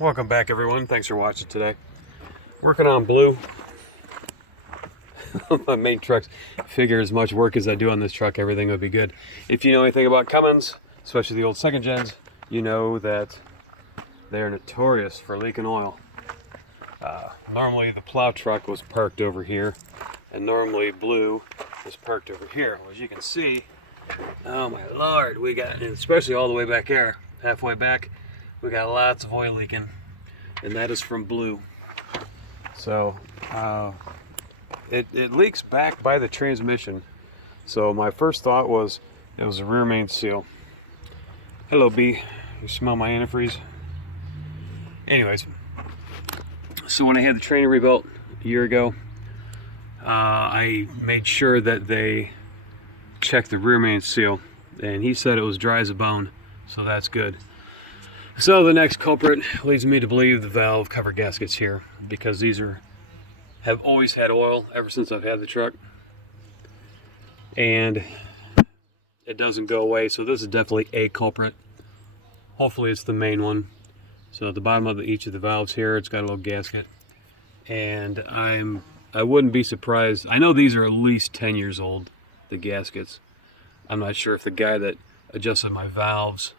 Welcome back, everyone. Thanks for watching today. Working on blue. My main trucks. Figure as much work as I do on this truck, everything would be good. If you know anything about Cummins, especially the old second gens, you know that they're notorious for leaking oil. Normally the plow truck was parked over here, and normally blue was parked over here. Well, as you can see, oh my lord, we got, and especially all the way back there, halfway back, we got lots of oil leaking, and that is from blue. So it leaks back by the transmission. So my first thought was it was a rear main seal. Hello, B. You smell my antifreeze? Anyways, so when I had the trailer rebuilt a year ago, I made sure that they checked the rear main seal, and he said it was dry as a bone, so that's good. So the next culprit leads me to believe the valve cover gaskets here, because these have always had oil ever since I've had the truck, and it doesn't go away. So this is definitely a culprit. Hopefully it's the main one. So at the bottom of each of the valves here, it's got a little gasket, and I wouldn't be surprised. I know these are at least 10 years old, the gaskets. I'm not sure if the guy that adjusted my valves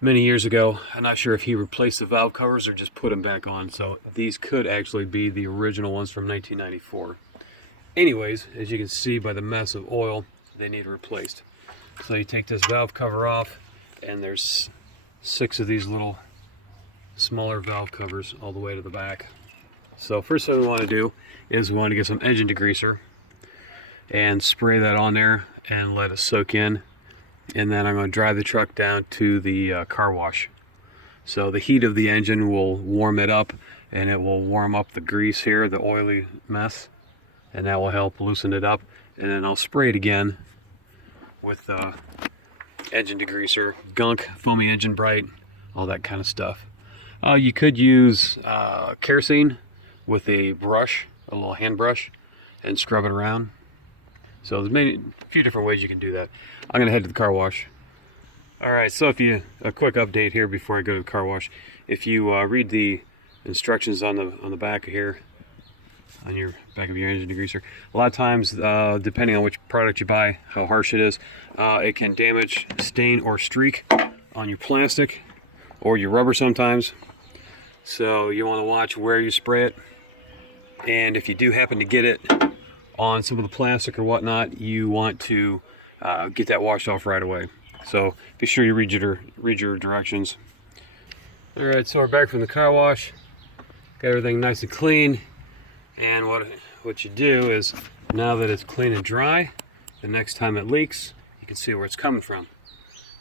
many years ago, I'm not sure if he replaced the valve covers or just put them back on. So these could actually be the original ones from 1994. Anyways, as you can see by the mess of oil, they need replaced. So you take this valve cover off, and there's 6 of these little smaller valve covers all the way to the back. So first thing we want to do is we want to get some engine degreaser and spray that on there and let it soak in. And then I'm going to drive the truck down to the car wash. So the heat of the engine will warm it up, and it will warm up the grease here, the oily mess, and that will help loosen it up. And then I'll spray it again with engine degreaser, gunk, foamy engine bright, all that kind of stuff. You could use kerosene with a brush, a little hand brush, and scrub it around. So there's a few different ways you can do that. I'm gonna head to the car wash. All right, so a quick update here before I go to the car wash. If you read the instructions on the back here, on your back of your engine degreaser, a lot of times, depending on which product you buy, how harsh it is, it can damage, stain, or streak on your plastic or your rubber sometimes. So you want to watch where you spray it, and if you do happen to get it on some of the plastic or whatnot, you want to get that washed off right away. So be sure you read your directions. All right, so we're back from the car wash. Got everything nice and clean. And what you do is, now that it's clean and dry, the next time it leaks, you can see where it's coming from.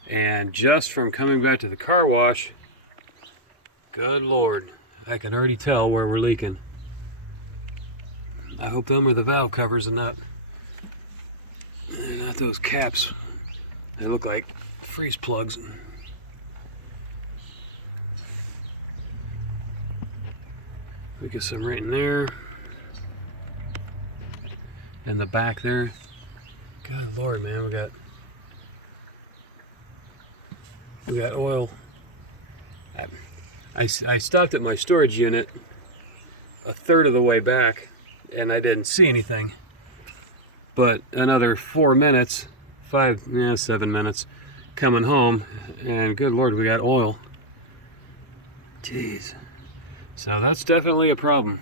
And just from coming back to the car wash, good Lord, I can already tell where we're leaking. I hope them are the valve covers and not those caps. They look like freeze plugs. We get some right in there. And the back there. God Lord, man, we got oil. I stopped at my storage unit a third of the way back, and I didn't see anything. But another 7 minutes coming home, and good Lord, we got oil. Jeez. So that's definitely a problem,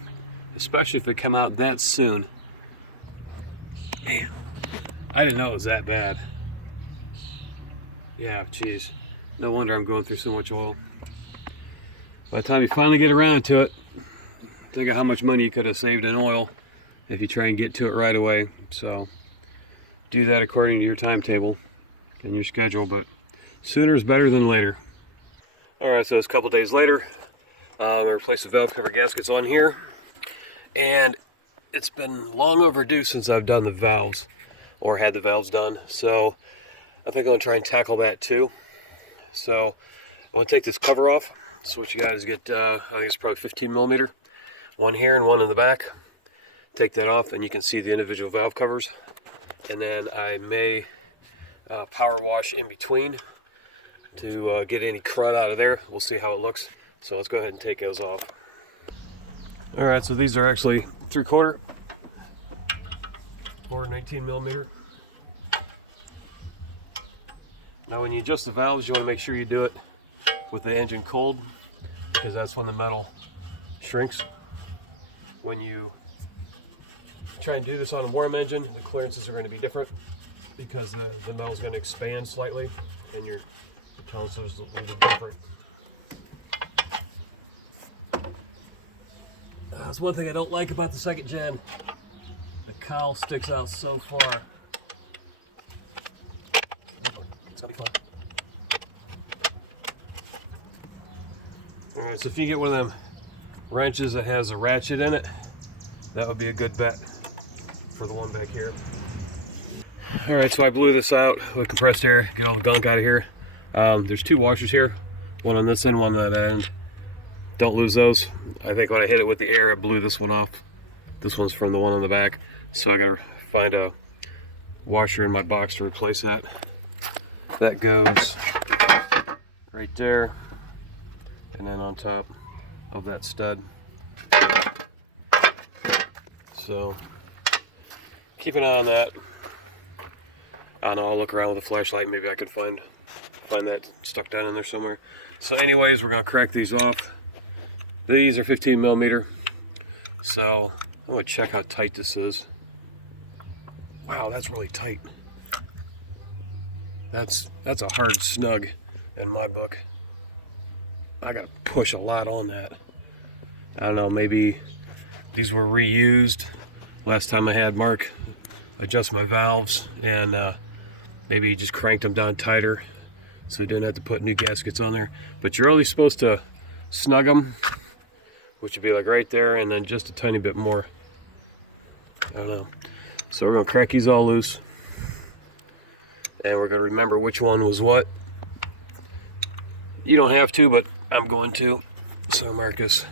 especially if it come out that soon. Man, I didn't know it was that bad. Yeah, jeez. No wonder I'm going through so much oil. By the time you finally get around to it, think of how much money you could have saved in oil if you try and get to it right away. So do that according to your timetable and your schedule, but sooner is better than later. All right, so it's a couple days later. I replaced the valve cover gaskets on here, and it's been long overdue since I've done the valves or had the valves done. So I think I'm gonna try and tackle that too. So I'm gonna take this cover off. So what you got is get, I think it's probably 15 millimeter, one here and one in the back. Take that off, and you can see the individual valve covers. And then I may power wash in between to get any crud out of there. We'll see how it looks. So let's go ahead and take those off. All right, so these are actually 3/4 or 19 millimeter. Now when you adjust the valves, you want to make sure you do it with the engine cold, because that's when the metal shrinks. When you try and do this on a warm engine, the clearances are going to be different because the metal is going to expand slightly and your tones are a little bit different. That's one thing I don't like about the second gen. The cowl sticks out so far. It's gonna be fun. Alright, so if you get one of them wrenches that has a ratchet in it, that would be a good bet for the one back here. Alright, so I blew this out with compressed air, get all the gunk out of here. There's 2 washers here, one on this end, one on that end. Don't lose those. I think when I hit it with the air, it blew this one off. This one's from the one on the back, so I gotta find a washer in my box to replace that. That goes right there, and then on top of that stud. So keep an eye on that. I don't know, I'll look around with a flashlight, maybe I can find that stuck down in there somewhere. So anyways, we're gonna crack these off. These are 15 millimeter. So I'm gonna check how tight this is. Wow, that's really tight. That's a hard snug in my book. I gotta push a lot on that. I don't know, maybe these were reused. Last time I had Mark adjust my valves, and maybe he just cranked them down tighter so he didn't have to put new gaskets on there. But you're only supposed to snug them, which would be like right there, and then just a tiny bit more. I don't know. So we're gonna crack these all loose, and we're gonna remember which one was what. You don't have to, but I'm going to. So Marcus,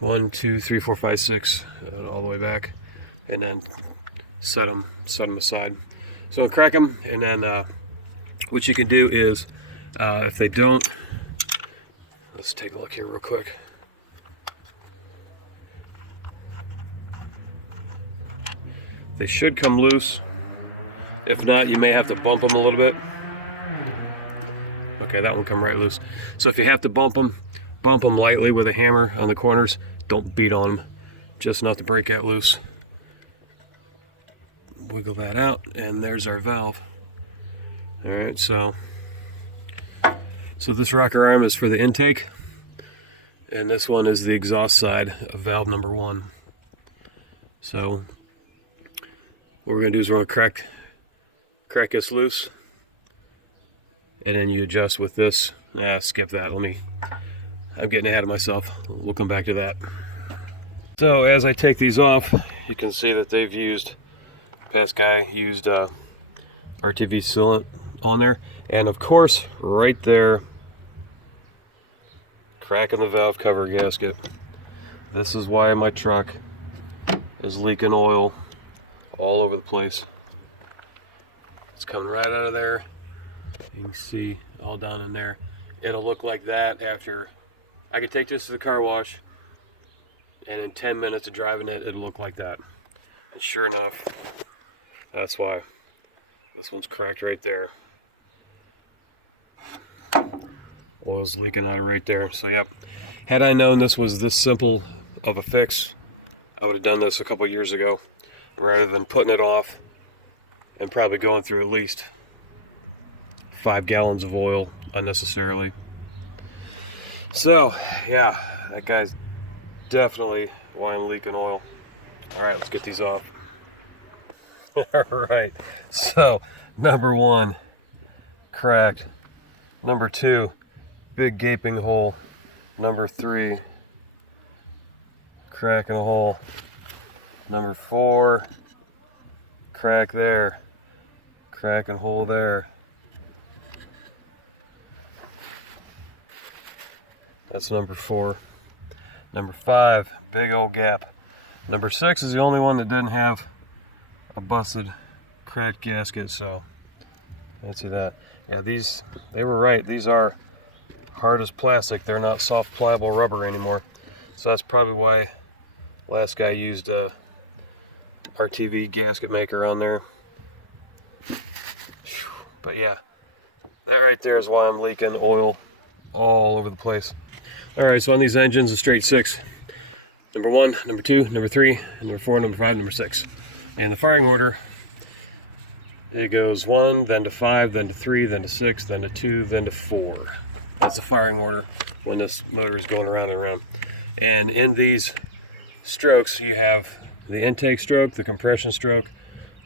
1, 2, 3, 4, 5, 6, all the way back, and then set them aside. So I'll crack them, and then what you can do is, if they don't, let's take a look here real quick. They should come loose. If not, you may have to bump them a little bit. Okay, that one come right loose. So if you have to bump them lightly with a hammer on the corners. Don't beat on them, just enough to break that loose. Wiggle that out, and there's our valve. All right, so this rocker arm is for the intake, and this one is the exhaust side of valve number 1. So what we're gonna do is we're gonna crack this loose, and then you adjust with this. Skip that. I'm getting ahead of myself. We'll come back to that. So as I take these off, you can see that they've used, past guy used RTV sealant on there, and of course right there, cracking the valve cover gasket. This is why my truck is leaking oil all over the place. It's coming right out of there. You can see all down in there. It'll look like that after I could take this to the car wash, and in 10 minutes of driving it, it'll look like that. And sure enough, that's why this one's cracked right there. Oil's leaking out right there. So yep, had I known this was this simple of a fix, I would have done this a couple years ago, rather than putting it off and probably going through at least 5 gallons of oil unnecessarily. So yeah, that guy's definitely wine leaking oil. All right, let's get these off. All right, so number 1, cracked. Number 2, big gaping hole. Number 3, crack in a hole. Number 4, crack there, crack and hole there. That's number 4. Number 5, big old gap. Number 6 is the only one that didn't have a busted, cracked gasket, so let's see that. Yeah, they were right. These are hard as plastic. They're not soft pliable rubber anymore. So that's probably why last guy used a RTV gasket maker on there. But yeah, that right there is why I'm leaking oil all over the place. Alright, so on these engines, a straight 6. Number 1, number 2, number 3, number 4, number 5, number 6. And the firing order, it goes 1, then to 5, then to 3, then to 6, then to 2, then to 4. That's the firing order when this motor is going around and around. And in these strokes, you have the intake stroke, the compression stroke,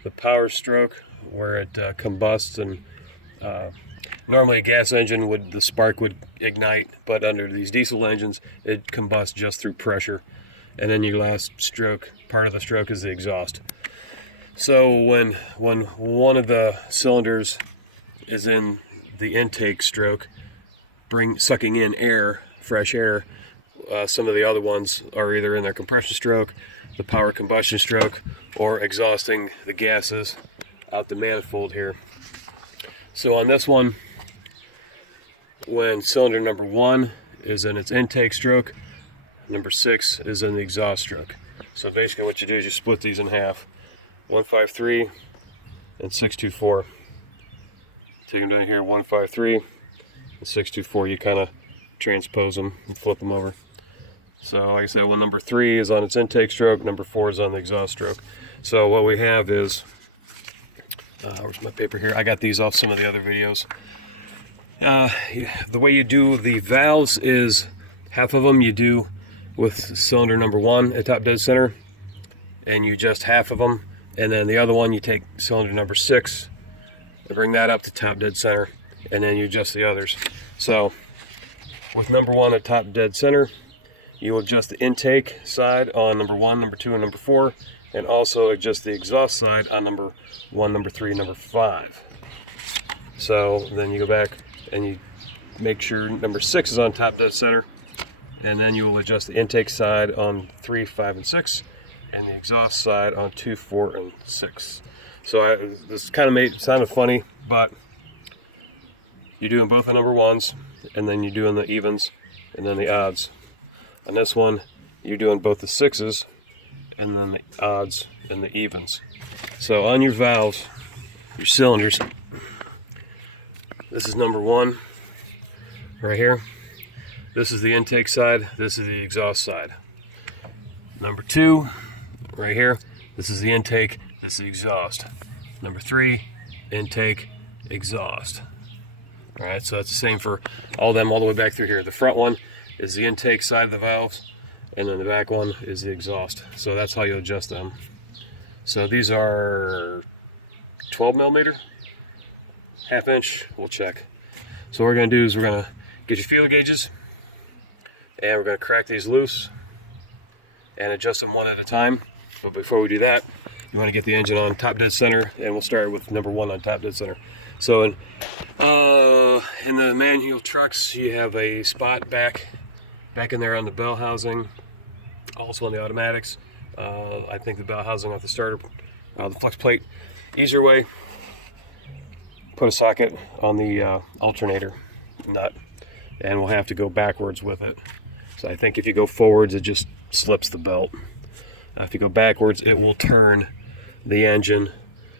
the power stroke, where it combusts. And normally a gas engine the spark would ignite, but under these diesel engines, it combusts just through pressure. And then your last stroke, part of the stroke, is the exhaust. So when one of the cylinders is in the intake stroke, sucking in air, fresh air, some of the other ones are either in their compression stroke, the power combustion stroke, or exhausting the gases out the manifold here. So on this one, when cylinder number 1 is in its intake stroke, number 6 is in the exhaust stroke. So basically what you do is you split these in half. 153 and 624. Take them down here, 153 and 624. You kind of transpose them and flip them over. So like I said, when number 3 is on its intake stroke, number 4 is on the exhaust stroke. So what we have is, where's my paper here? I got these off some of the other videos. The way you do the valves is half of them you do with cylinder number 1 at top dead center, and you adjust half of them, and then the other one you take cylinder number 6 and bring that up to top dead center, and then you adjust the others. So with number 1 at top dead center, you adjust the intake side on number 1, number 2, and number 4, and also adjust the exhaust side on number 1, number 3, and number 5. So then you go back and you make sure number 6 is on top dead center, and then you will adjust the intake side on 3, 5, and 6, and the exhaust side on 2, 4, and 6. So this kind of sounded funny, but you're doing both the number 1s, and then you're doing the evens, and then the odds. On this one, you're doing both the 6s, and then the odds and the evens. So on your valves, your cylinders, this is number 1 right here. This is the intake side, this is the exhaust side. Number 2 right here, this is the intake, this is the exhaust. Number 3, intake, exhaust. Alright, so that's the same for all of them all the way back through here. The front one is the intake side of the valves, and then the back one is the exhaust. So that's how you adjust them. So these are 12 millimeter, half inch, we'll check. So what we're going to do is we're going to get your feeler gauges, and we're going to crack these loose and adjust them one at a time. But before we do that, you want to get the engine on top dead center, and we'll start with number 1 on top dead center. So in the manual trucks, you have a spot back in there on the bell housing, also on the automatics. I think the bell housing off the starter, the flex plate. Easier way, put a socket on the alternator nut, and we'll have to go backwards with it. So I think if you go forwards, it just slips the belt. If you go backwards, it will turn the engine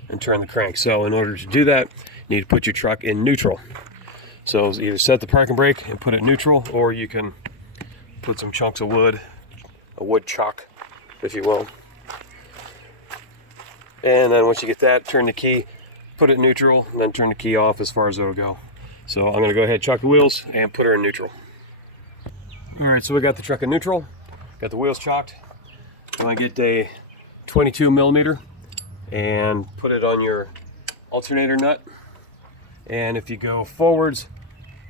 and turn the crank. So in order to do that, you need to put your truck in neutral. So either set the parking brake and put it neutral, or you can put some chunks of wood, a wood chuck, if you will. And then once you get that, turn the key, put it in neutral, and then turn the key off as far as it'll go. So I'm going to go ahead, chuck the wheels, and put her in neutral. Alright, so we got the truck in neutral, got the wheels chocked. I'm going to get a 22 millimeter and put it on your alternator nut. And if you go forwards,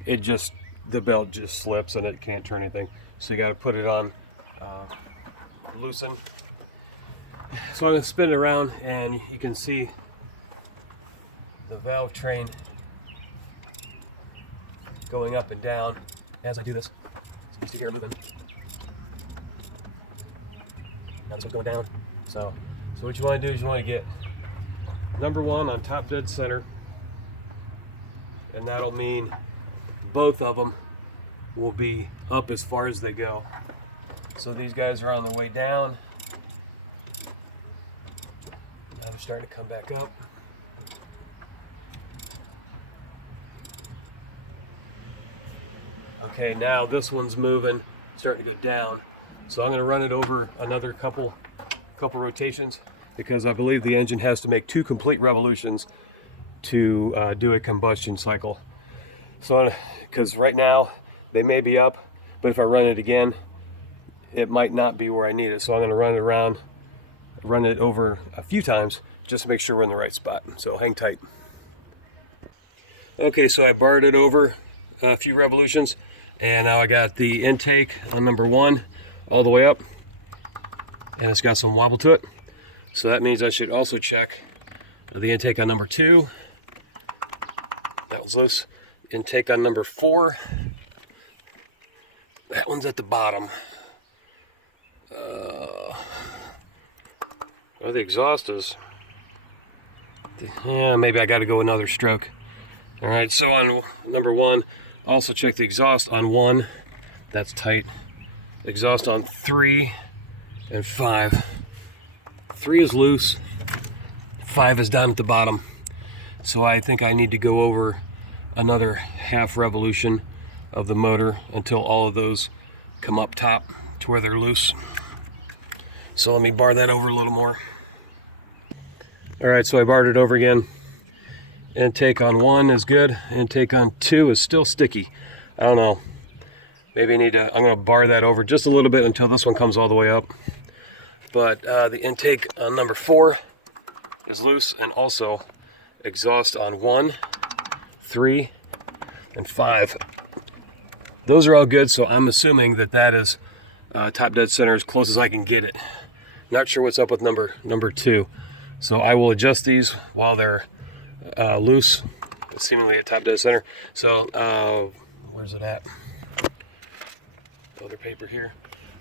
the belt just slips and it can't turn anything. So you got to put it on loosen. So I'm going to spin it around, and you can see the valve train going up and down as I do this. So you see here moving. Now this one's going down. So what you want to do is you want to get number 1 on top dead center, and that'll mean both of them will be up as far as they go. So these guys are on the way down. Now they're starting to come back up. Okay, now this one's moving, starting to go down. So I'm going to run it over another couple rotations, because I believe the engine has to make 2 complete revolutions to do a combustion cycle. So, because right now they may be up, but if I run it again, it might not be where I need it. So I'm going to run it over a few times just to make sure we're in the right spot. So hang tight. Okay, so I barred it over a few revolutions, and now I got the intake on number 1 all the way up, and it's got some wobble to it. So that means I should also check the intake on number 2. That was loose. Intake on number 4. That one's at the bottom. Where the exhaust is. Yeah, maybe I got to go another stroke. All right, so on number 1, also check the exhaust on 1. That's tight. Exhaust on 3 and 5. 3 is loose. 5 is down at the bottom. So I think I need to go over another half revolution of the motor until all of those come up top to where they're loose. So let me bar that over a little more. All right, so I barred it over again. Intake on 1 is good. Intake on 2 is still sticky. I don't know. Maybe I'm going to bar that over just a little bit until this one comes all the way up. But the intake on number 4 is loose, and also exhaust on 1, 3, and 5. Those are all good, so I'm assuming that is top dead center as close as I can get it. Not sure what's up with number 2. So I will adjust these while they're loose, seemingly at top dead center. So where's it at? Other paper here.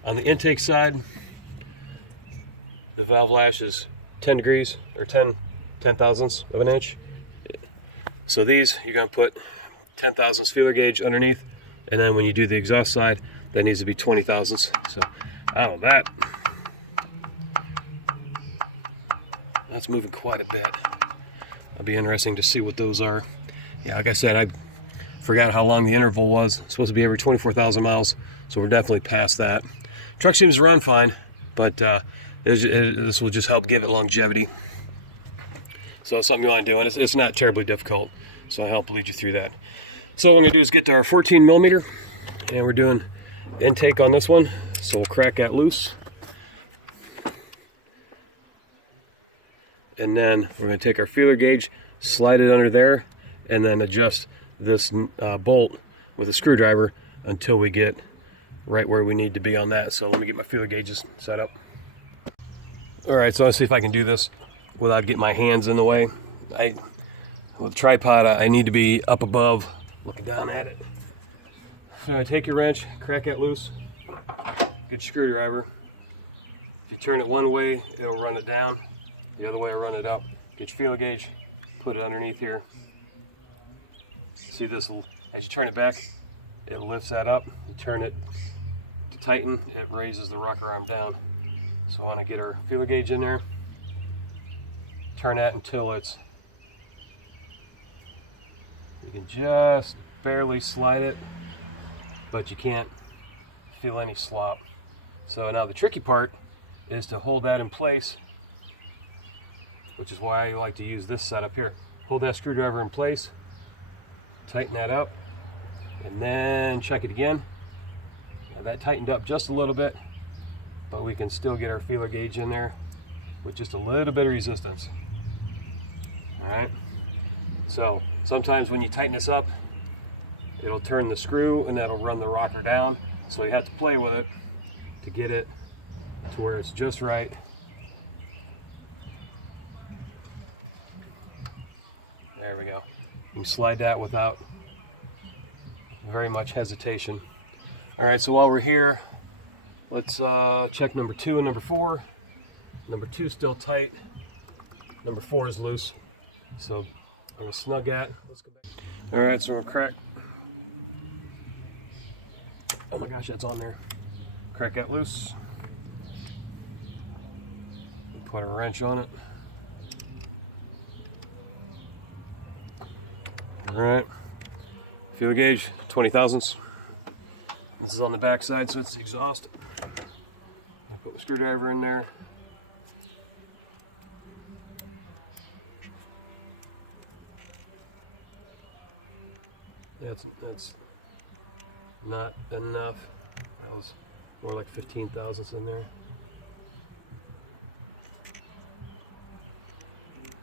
On the intake side, the valve lash is 10 degrees, or 10 thousandths of an inch. So these, you're going to put 10 thousandths feeler gauge underneath, and then when you do the exhaust side, that needs to be 20 thousandths. So out of that, that's moving quite a bit. It'll be interesting to see what those are. Yeah, like I said, I forgot how long the interval was. It's supposed to be every 24,000 miles, so we're definitely past that. Truck seems to run fine, but this will just help give it longevity. So it's something you want to do, and it's not terribly difficult, so I'll help lead you through that. So what we're going to do is get to our 14 millimeter, and we're doing intake on this one, so we'll crack that loose. And then we're going to take our feeler gauge, slide it under there, and then adjust this bolt with a screwdriver until we get right where we need to be on that. So let me get my feeler gauges set up. All right, so let's see if I can do this without getting my hands in the way. With a tripod, I need to be up above, looking down at it. So take your wrench, crack that loose, get your screwdriver. If you turn it one way, it'll run it down. The other way, I'll run it up. Get your feeler gauge, put it underneath here. See this, as you turn it back, it lifts that up. You turn it to tighten, it raises the rocker arm down. So I want to get our feeler gauge in there. Turn that until you can just barely slide it, but you can't feel any slop. So now the tricky part is to hold that in place, which is why I like to use this setup here. Hold that screwdriver in place, tighten that up, and then check it again. Now that tightened up just a little bit, but we can still get our feeler gauge in there with just a little bit of resistance. All right, so sometimes when you tighten this up, it'll turn the screw and that'll run the rocker down. So you have to play with it to get it to where it's just right. There we go. You can slide that without very much hesitation. All right, so while we're here, let's check number 2 and number 4. Number 2 is still tight. Number 4 is loose. So I'm gonna snug that. Let's go back. All right, so we'll crack Oh my gosh, that's on there. Crack that loose. Put a wrench on it. Alright. Fuel gauge, 20 thousandths. This is on the back side, so it's the exhaust. I put the screwdriver in there. That's not enough. That was more like 15 thousandths in there.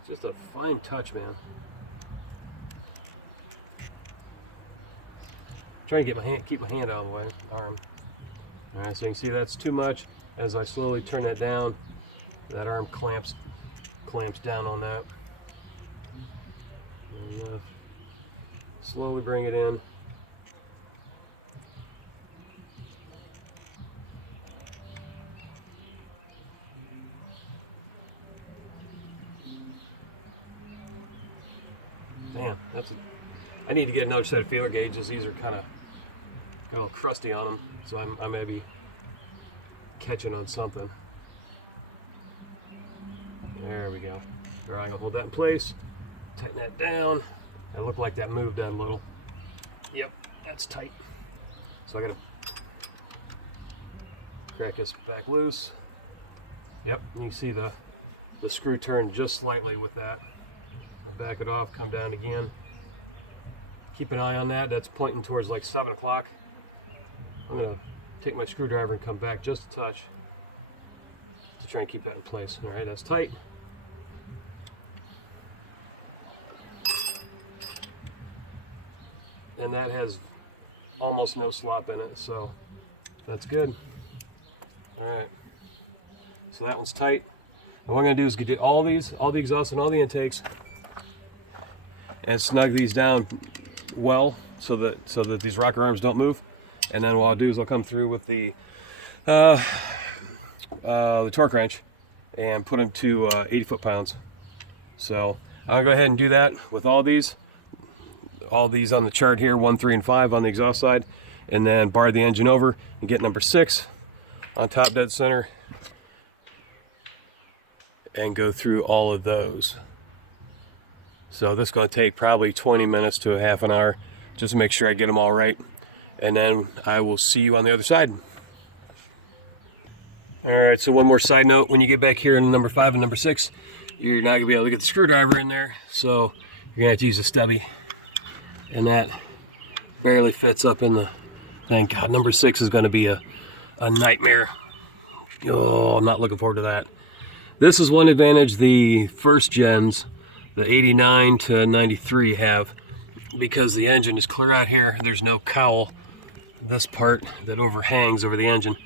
Just a fine touch, man. Trying to get keep my hand out of the way, arm. All right, so you can see that's too much. As I slowly turn that down, that arm clamps down on that. And, slowly bring it in. Man, I need to get another set of feeler gauges. These are kind of got a little crusty on them, so I may be catching on something. There we go. All right, I'll hold that in place. Tighten that down. It looked like that moved that a little. Yep, that's tight. So I gotta crack this back loose. Yep, you can see the screw turned just slightly with that. Back it off, come down again. Keep an eye on that. That's pointing towards like 7 o'clock. I'm gonna take my screwdriver and come back just a touch to try and keep that in place. All right, that's tight. And that has almost no slop in it, so that's good. All right, so that one's tight. And what I'm gonna do is get all the exhausts and all the intakes, and snug these down well so that these rocker arms don't move. And then what I'll do is I'll come through with the torque wrench and put them to 80 foot-pounds. So I'll go ahead and do that with all these on the chart here, 1, 3, and 5 on the exhaust side, and then bar the engine over and get number 6 on top dead center and go through all of those. So this is going to take probably 20 minutes to a half an hour just to make sure I get them all right. And then I will see you on the other side. All right, so one more side note. When you get back here in number 5 and number 6, you're not going to be able to get the screwdriver in there. So you're going to have to use a stubby. And that barely fits up in the thing. God, number 6 is going to be a nightmare. Oh, I'm not looking forward to that. This is one advantage the first gens, the 89 to 93 have, because the engine is clear out here. There's no cowl, this part that overhangs over the engine.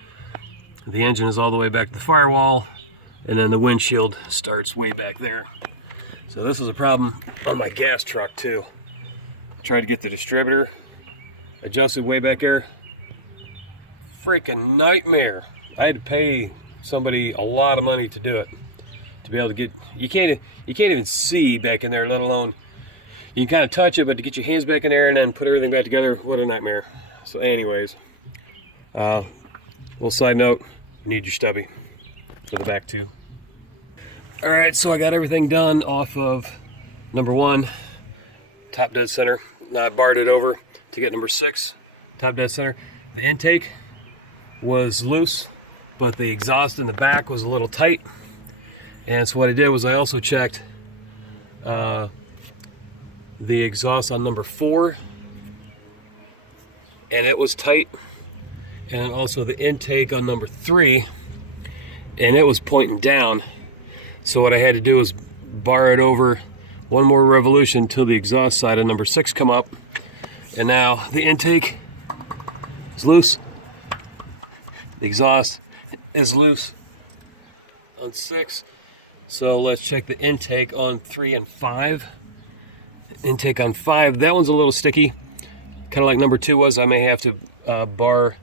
The engine is all the way back to the firewall, and then the windshield starts way back there. So this is a problem on my gas truck too. Tried to get the distributor adjusted way back there. Freaking nightmare. I had to pay somebody a lot of money to do it. To be able to get, you can't even see back in there, let alone, you can kind of touch it, but to get your hands back in there and then put everything back together, what a nightmare. So anyways, little side note, you need your stubby for the back too. All right, so I got everything done off of number 1, top dead center. Now I barred it over to get number 6, top dead center. The intake was loose, but the exhaust in the back was a little tight. And so what I did was I also checked the exhaust on number 4, and it was tight, and also the intake on number 3, and it was pointing down. So what I had to do was bar it over one more revolution till the exhaust side of number 6 come up, and now the intake is loose, the exhaust is loose on 6. So let's check the intake on 3 and 5. Intake on 5, that one's a little sticky, kind of like number 2 was. I may have to bar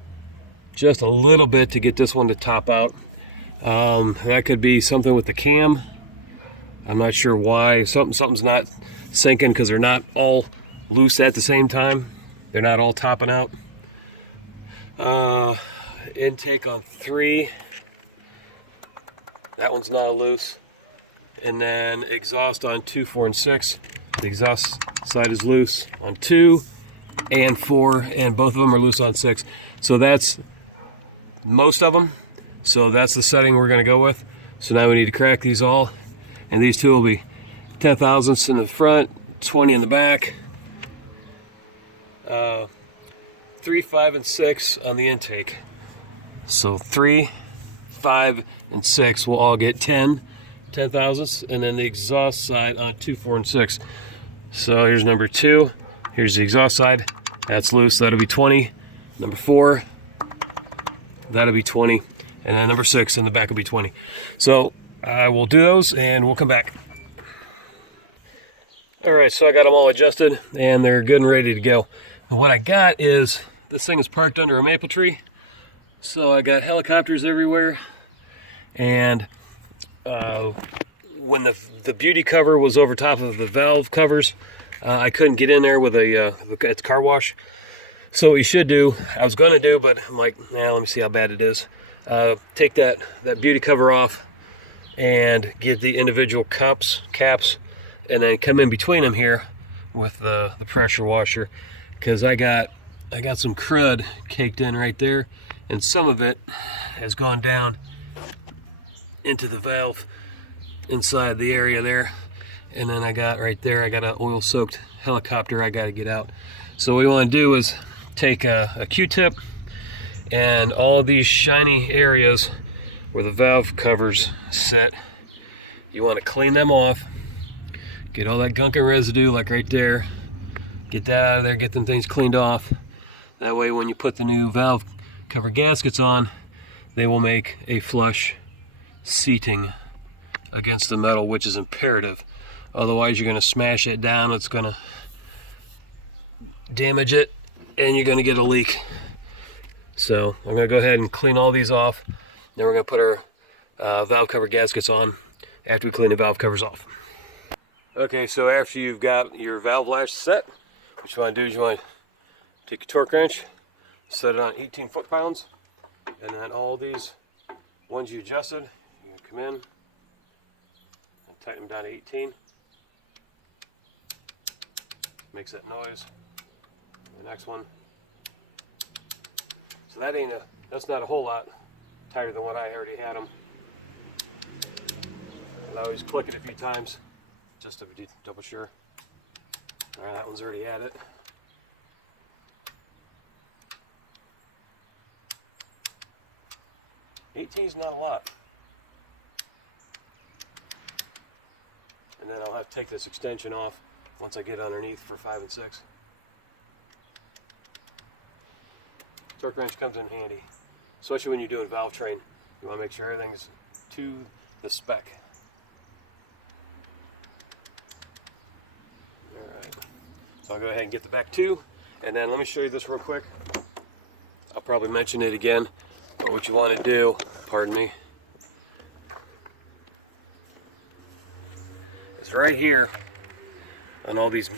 just a little bit to get this one to top out. That could be something with the cam. I'm not sure why. Something's not sinking because they're not all loose at the same time. They're not all topping out. Intake on 3. That one's not loose. And then exhaust on 2, 4, and 6. The exhaust side is loose on 2 and 4, and both of them are loose on 6. So that's most of them. So that's the setting we're going to go with. So now we need to crack these all, and these two will be 10 thousandths in the front, 20 in the back. 3, 5, and 6 on the intake. So 3, 5, and 6 will all get 10 thousandths, and then the exhaust side on 2, 4, and 6. So here's number 2. Here's the exhaust side. That's loose. That'll be 20. Number 4. That'll be 20. And then number 6 in the back will be 20. So I will do those, and we'll come back. All right, so I got them all adjusted, and they're good and ready to go. And what I got is, this thing is parked under a maple tree. So I got helicopters everywhere, and when the beauty cover was over top of the valve covers, I couldn't get in there with it's car wash. So what you should do, I was going to do, but I'm like, nah, let me see how bad it is. Take that beauty cover off and get the individual caps, and then come in between them here with the pressure washer, because I got some crud caked in right there, and some of it has gone down into the valve inside the area there. And then I got right there, I got an oil soaked helicopter I got to get out. So what you want to do is take a Q-tip, and all these shiny areas where the valve covers sit, you want to clean them off, get all that gunk and residue like right there, get that out of there, get them things cleaned off. That way when you put the new valve cover gaskets on, they will make a flush seating against the metal, which is imperative. Otherwise you're going to smash it down, it's going to damage it, and you're going to get a leak. So I'm going to go ahead and clean all these off. Then we're going to put our valve cover gaskets on after we clean the valve covers off. Okay, so after you've got your valve lash set, what you want to do is you want to take your torque wrench, set it on 18 foot-pounds, and then all these ones you adjusted, you can come in and tighten them down to 18. Makes that noise. The next one. So that's not a whole lot tighter than what I already had them. I always click it a few times just to be double sure. All right, that one's already at it. $18's not a lot. And then I'll have to take this extension off once I get underneath for 5 and 6. Torque wrench comes in handy, especially when you're doing valve train. You want to make sure everything's to the spec. Alright, so I'll go ahead and get the back 2, and then let me show you this real quick. I'll probably mention it again, but what you want to do, pardon me, is right here on all these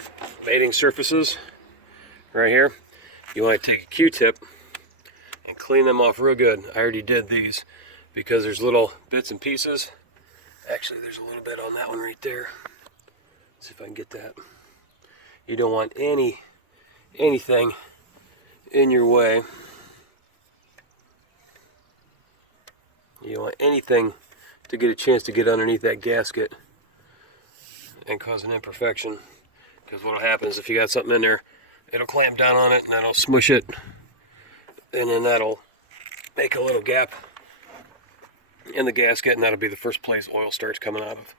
mating surfaces, right here, you want to take a Q-tip and clean them off real good. I already did these because there's little bits and pieces. Actually, there's a little bit on that one right there. Let's see if I can get that. You don't want anything in your way. You don't want anything to get a chance to get underneath that gasket and cause an imperfection. Because what will happen is if you got something in there, it'll clamp down on it and then it'll smush it, and then that'll make a little gap in the gasket, and that'll be the first place oil starts coming out of.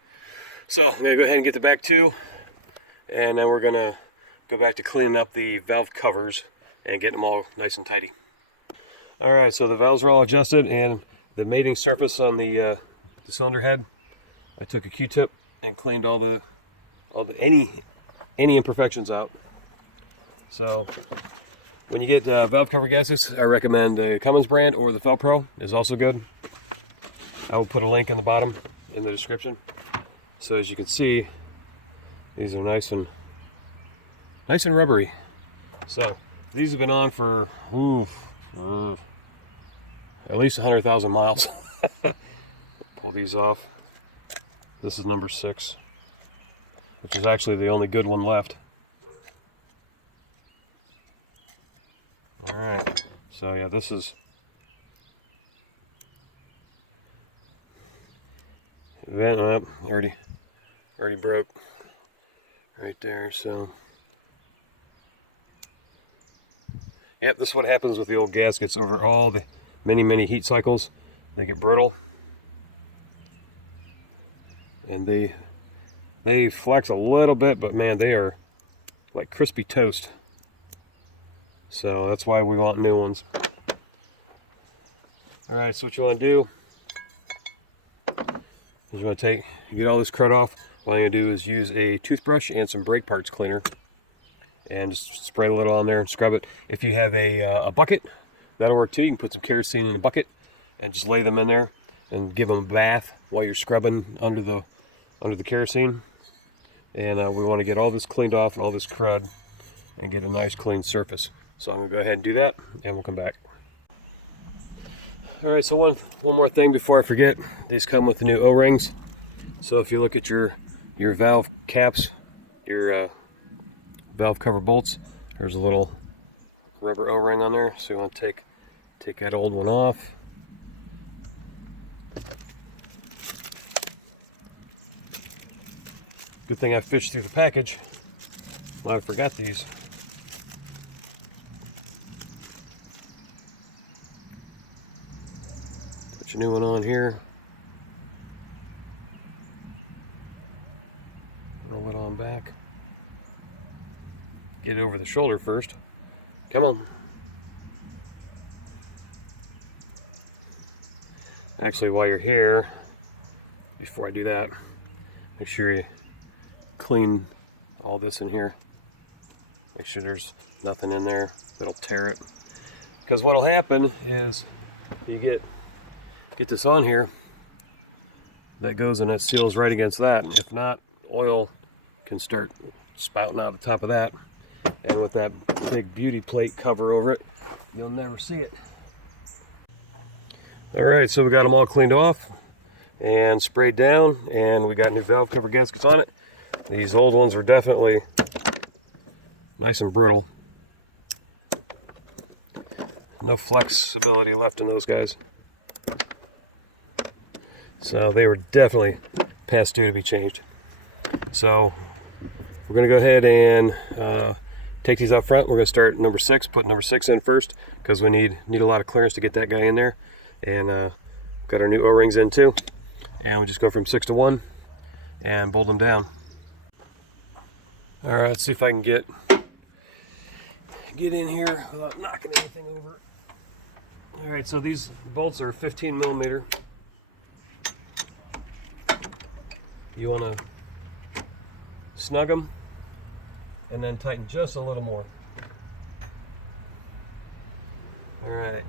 So I'm going to go ahead and get the back 2, and then we're going to go back to cleaning up the valve covers and getting them all nice and tidy. Alright, so the valves are all adjusted, and the mating surface on the cylinder head, I took a Q-tip and cleaned any imperfections out. So when you get valve cover gaskets, I recommend the Cummins brand, or the Felpro is also good. I will put a link in the bottom in the description. So as you can see, these are nice and rubbery. So these have been on for At least 100,000 miles. Pull these off. This is number 6, which is actually the only good one left. All right. So yeah, this is vent up. Already broke right there. So yep, this is what happens with the old gaskets over all the many heat cycles. They get brittle, and they flex a little bit, but man, they are like crispy toast. So that's why we want new ones. All right, so what you want to do is you want to get all this crud off. All you're going to do is use a toothbrush and some brake parts cleaner and just spray a little on there and scrub it. If you have a bucket, that'll work too. You can put some kerosene in a bucket and just lay them in there and give them a bath while you're scrubbing under the kerosene. And we want to get all this cleaned off and all this crud and get a nice clean surface. So I'm going to go ahead and do that, and we'll come back. All right, so one more thing before I forget. These come with the new O-rings. So if you look at your valve caps, your valve cover bolts, there's a little rubber O-ring on there. So you want to take that old one off. Good thing I fished through the package. Well, I forgot these. Put your new one on here. Roll it on back. Get it over the shoulder first. Come on. Actually, while you're here, before I do that, make sure you clean all this in here. Make sure there's nothing in there that'll tear it. Because what'll happen is you get this on here, that goes and it seals right against that. If not, oil can start spouting out the top of that. And with that big beauty plate cover over it, you'll never see it. All right, so we got them all cleaned off and sprayed down, and we got new valve cover gaskets on it. These old ones are definitely nice and brittle. No flexibility left in those guys. So they were definitely past due to be changed. So we're going to go ahead and take these out front. We're going to start number 6, put number 6 in first, because we need a lot of clearance to get that guy in there. And got our new O-rings in too. And we just go from 6 to 1 and bolt them down. All right, let's see if I can get in here without knocking anything over. All right, so these bolts are 15 millimeter. You want to snug them and then tighten just a little more. All right.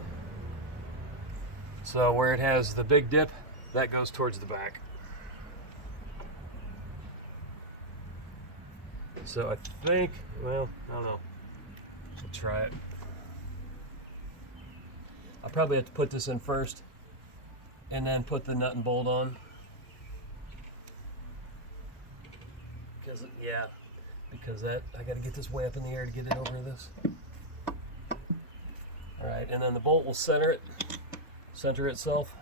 So where it has the big dip, that goes towards the back. So I think, well, I don't know. We'll try it. I'll probably have to put this in first and then put the nut and bolt on. Because that, I got to get this way up in the air to get it over this. All right, and then the bolt will center itself.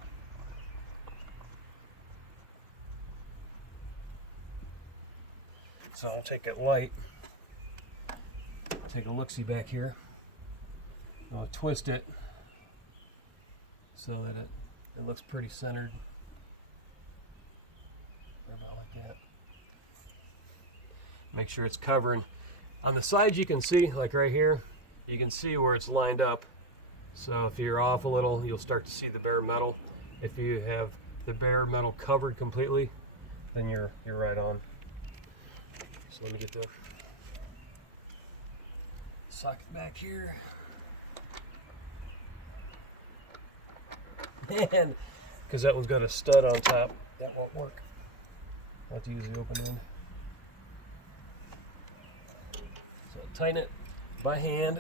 So I'll take it light, take a look-see back here. I'll twist it so that it looks pretty centered. About like that. Make sure it's covering. On the sides you can see, like right here, you can see where it's lined up. So if you're off a little, you'll start to see the bare metal. If you have the bare metal covered completely, then you're right on. So let me get the socket back here. And because that one's got a stud on top, that won't work. I'll have to use the open end. So tighten it by hand.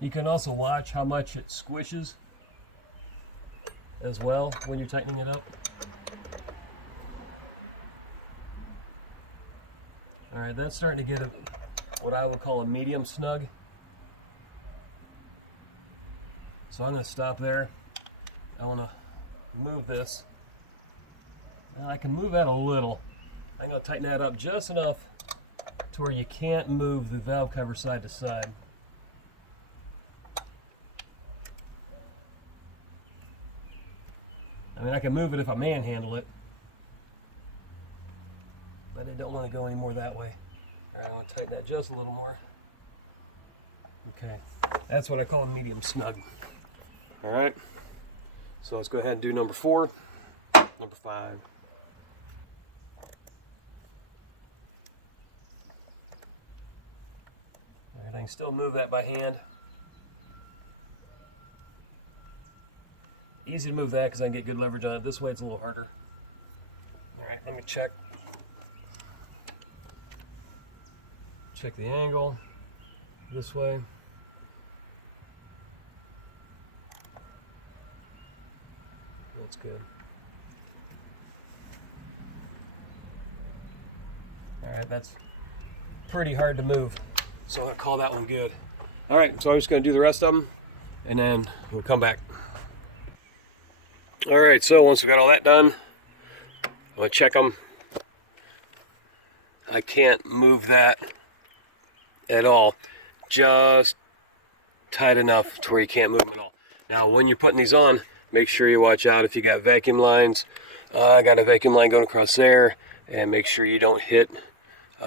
You can also watch how much it squishes as well when you're tightening it up. All right, that's starting to get what I would call a medium snug. So I'm going to stop there. I want to move this. And I can move that a little. I'm going to tighten that up just enough to where you can't move the valve cover side to side. I mean, I can move it if I manhandle it, but I don't want to go any more that way. All right, I want to tighten that just a little more. Okay, that's what I call a medium snug. All right, so let's go ahead and do number 4, number 5. All right, I can still move that by hand. Easy to move that because I can get good leverage on it. This way it's a little harder. All right, let me check the angle this way. That's good. All right, that's pretty hard to move, so I'm gonna call that one good. All right, so I'm just gonna do the rest of them, and then we'll come back. All right, so once we got all that done, I'm gonna check them. I can't move that at all, just tight enough to where you can't move them at all. Now, when you're putting these on, make sure you watch out if you got vacuum lines. I got a vacuum line going across there, and make sure you don't hit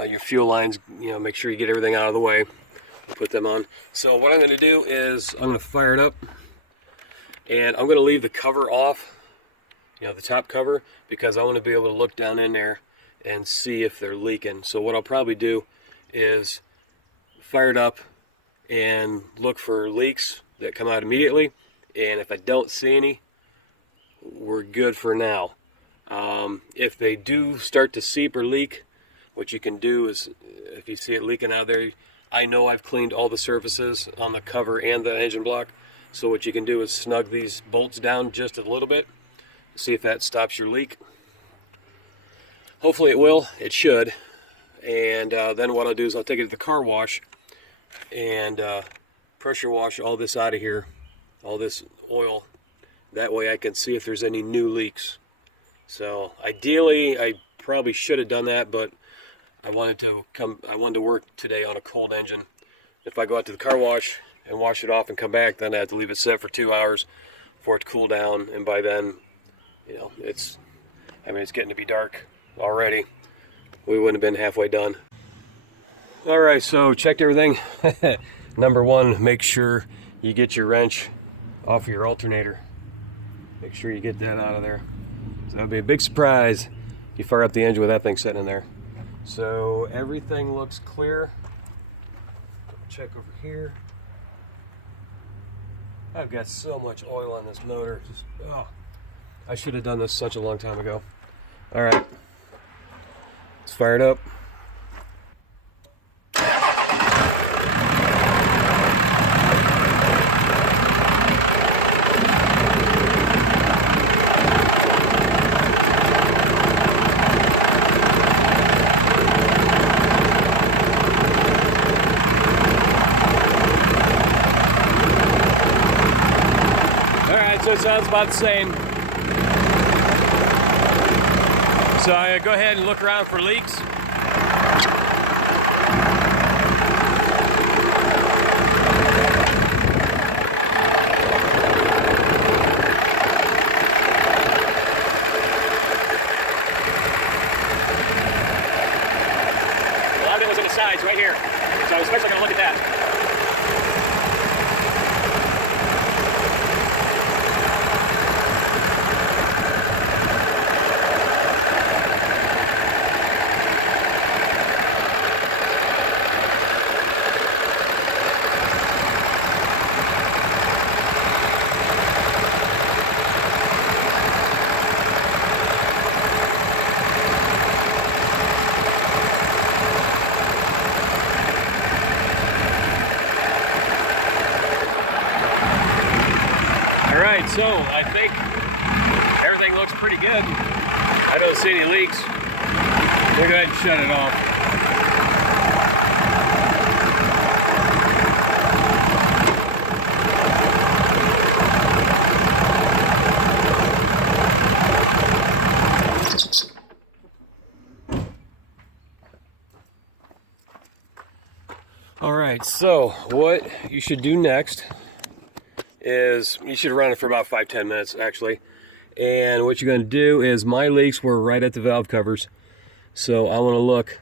your fuel lines. You know, make sure you get everything out of the way. Put them on. So what I'm going to do is I'm going to fire it up, and I'm going to leave the cover off, you know, the top cover, because I want to be able to look down in there and see if they're leaking. So what I'll probably do is fire it up and look for leaks that come out immediately, and if I don't see any, we're good for now. If they do start to seep or leak, what you can do is, if you see it leaking out there, I know I've cleaned all the surfaces on the cover and the engine block, so what you can do is snug these bolts down just a little bit, see if that stops your leak. Hopefully it will. It should. And then what I'll do is I'll take it to the car wash and pressure wash all this out of here, all this oil. That way I can see if there's any new leaks. So ideally I probably should have done that, but I wanted to work today on a cold engine. If I go out to the car wash and wash it off and come back, then I have to leave it set for 2 hours for it to cool down, and by then, you know, it's getting to be dark already. We wouldn't have been halfway done. All right, so checked everything. Number 1, make sure you get your wrench off of your alternator. Make sure you get that out of there. So that'll be a big surprise if you fire up the engine with that thing sitting in there. So everything looks clear. Check over here. I've got so much oil on this motor. Just, oh, I should have done this such a long time ago. All right, let's fire it up. So it sounds about the same. So I go ahead and look around for leaks. A lot of it was in the sides right here. So I was especially going to look at that. so I think everything looks pretty good. I don't see any leaks. We'll go ahead and shut it off. All right, so what you should do next is you should run it for about 5-10 minutes actually. And what you're going to do is, my leaks were right at the valve covers. So I want to look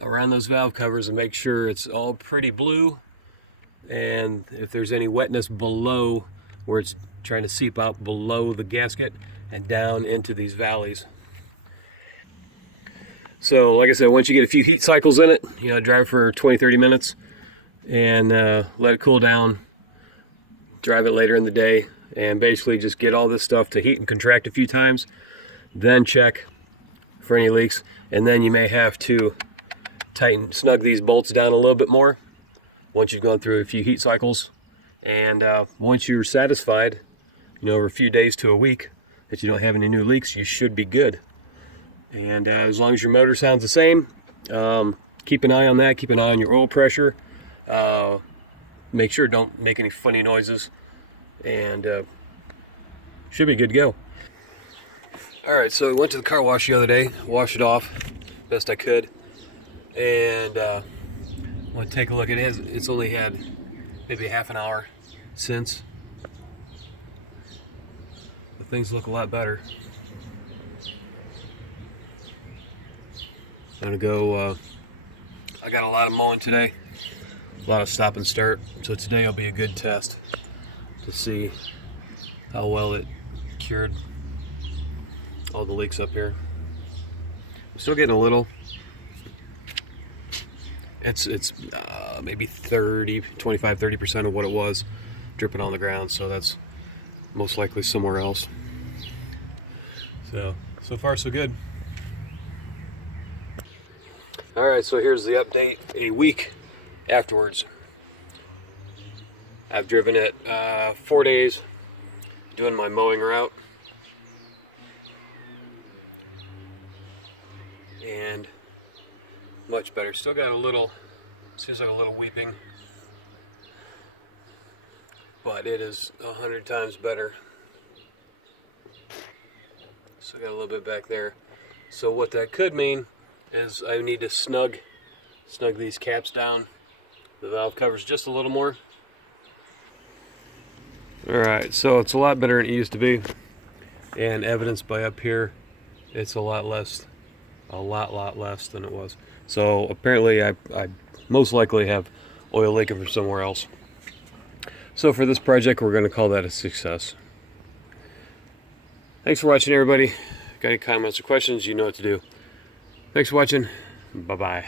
around those valve covers and make sure it's all pretty blue. And if there's any wetness below where it's trying to seep out below the gasket and down into these valleys. So like I said, once you get a few heat cycles in it, you know, drive for 20-30 minutes and let it cool down. Drive it later in the day and basically just get all this stuff to heat and contract a few times. Then check for any leaks, and then you may have to snug these bolts down a little bit more once you've gone through a few heat cycles. And once you're satisfied, you know, over a few days to a week that you don't have any new leaks, you should be good. And as long as your motor sounds the same, keep an eye on that. Keep an eye on your oil pressure. Make sure don't make any funny noises, and should be good to go. All right, so I went to the car wash the other day, washed it off best I could, and I want to take a look at it. It's only had maybe half an hour since, but things look a lot better. I'm gonna go, I got a lot of mowing today, a lot of stop and start, so today will be a good test to see how well it cured all the leaks up here. I'm still getting a little. It's maybe 25-30% of what it was dripping on the ground, so that's most likely somewhere else. So far so good. All right, so here's the update a week afterwards. I've driven it 4 days doing my mowing route, and much better. Still got a little, seems like a little weeping, but it is 100 times better. Still got a little bit back there. So what that could mean is I need to snug these caps down, the valve covers just a little more. Alright, so it's a lot better than it used to be, and evidenced by up here, it's a lot less than it was. So apparently I most likely have oil leaking from somewhere else. So for this project, we're going to call that a success. Thanks for watching, everybody. Got any comments or questions, you know what to do. Thanks for watching. Bye-bye.